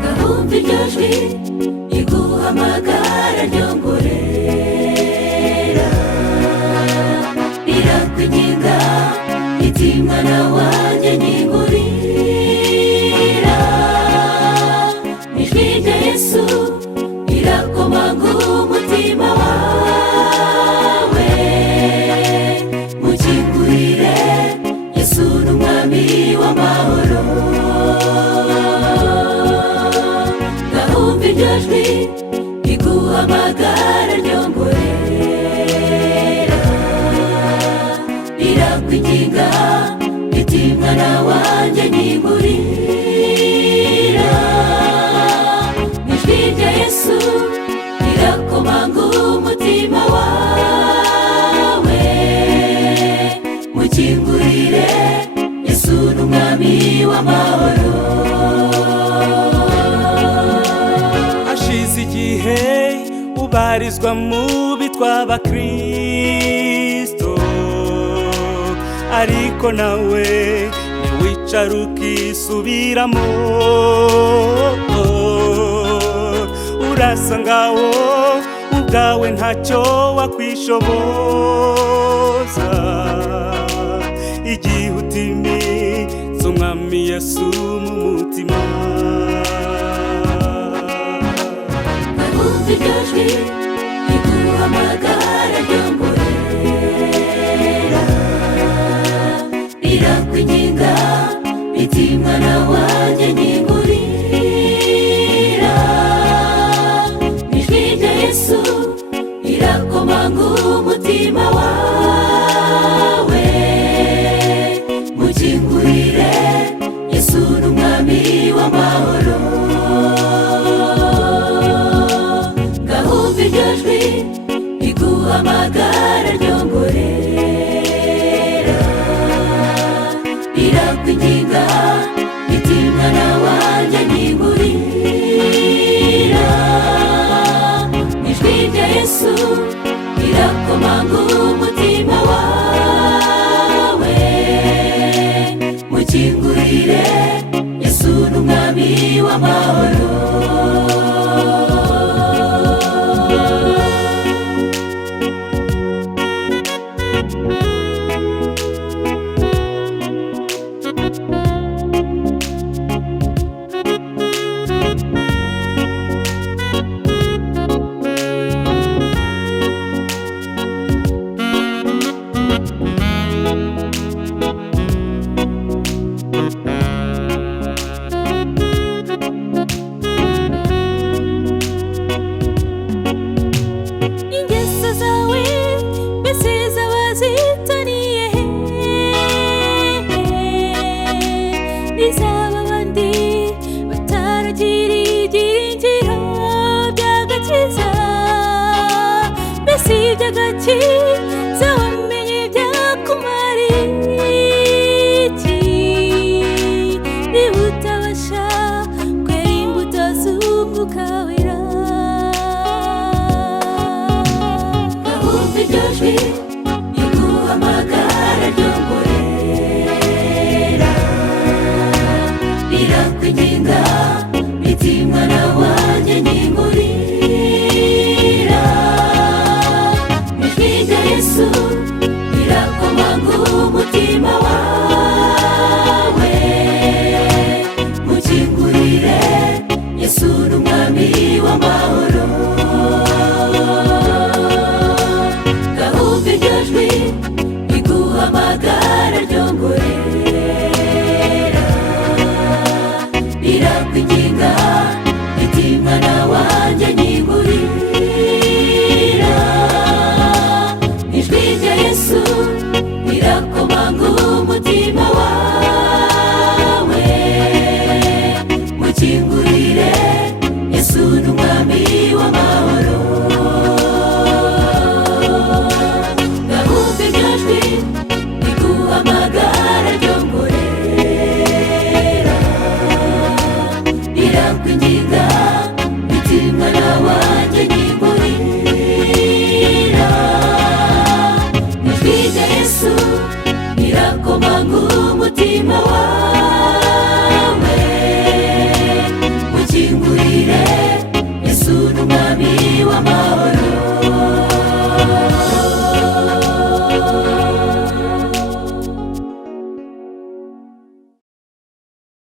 Ndumva iryo jwi riguhamagara ryongorera, rirakwinginga riti mwana wanjye nyingurira. Ijwi rya Yesu rirakomanga umutima wawe, mukingurire, Yesu ni umwami w'amahoro. Ndumva iryo jwi riguhamagara ryongorera, rirakwinginga riti mwana wanjye nyingurira. Ijwi rya Yesu rirakomanga umutima wawe, mukingurire, Yesu ni umwami w'amahoro. Hashize igihe ubarizwa mu bitwa abakristo, ariko nawe ntiwicara ukisubiramo. Urasa ngaho ubwawe ntacyo wakwishoboza, igihe utimitse umwami Yesu mu mutima. Ndumva iryo jwi riguhamagara ryongorera, rirakwinginga riti mwana wanjye nyingurira. Ijwi rya Yesu rirakomanga umutima wawe, mukingurire, Yesu ni umwami w'amahoro. Ndumva iryo jwi riguhamagara ryongorera, rirakwinginga riti mwana wanjye nyingurira. Ijwi rya Yesu rirakomanga umutima wawe, mukingurire, Yesu ni umwami w'amahoro. Ingeso zawe mbese zaba zitaniye he? N'iz'aba bandi bataragira ibyiringiro by'agakiza, mbese iby'agakiza wamenye byakumariye iki? Niba utabasha kwera imbuto z'umwuka wera. Ndumva iryo jwi riguhamagara ryongorera, rirakwinginga riti mwana wanjye nyingurira. Ijwi rya Yesu rirakomanga umutima wawe, mukingurire, Yesu ni umwami w'amahoro. Ndumva iryo jwi riguhamagara ryongorera, rirakwinginga riti mwana wanjye nyingurira. Ijwi rya Yesu rirakomanga umutima wawe, mukingurire, Yesu ni umwami w'amahoro. Ndumva umutima wawe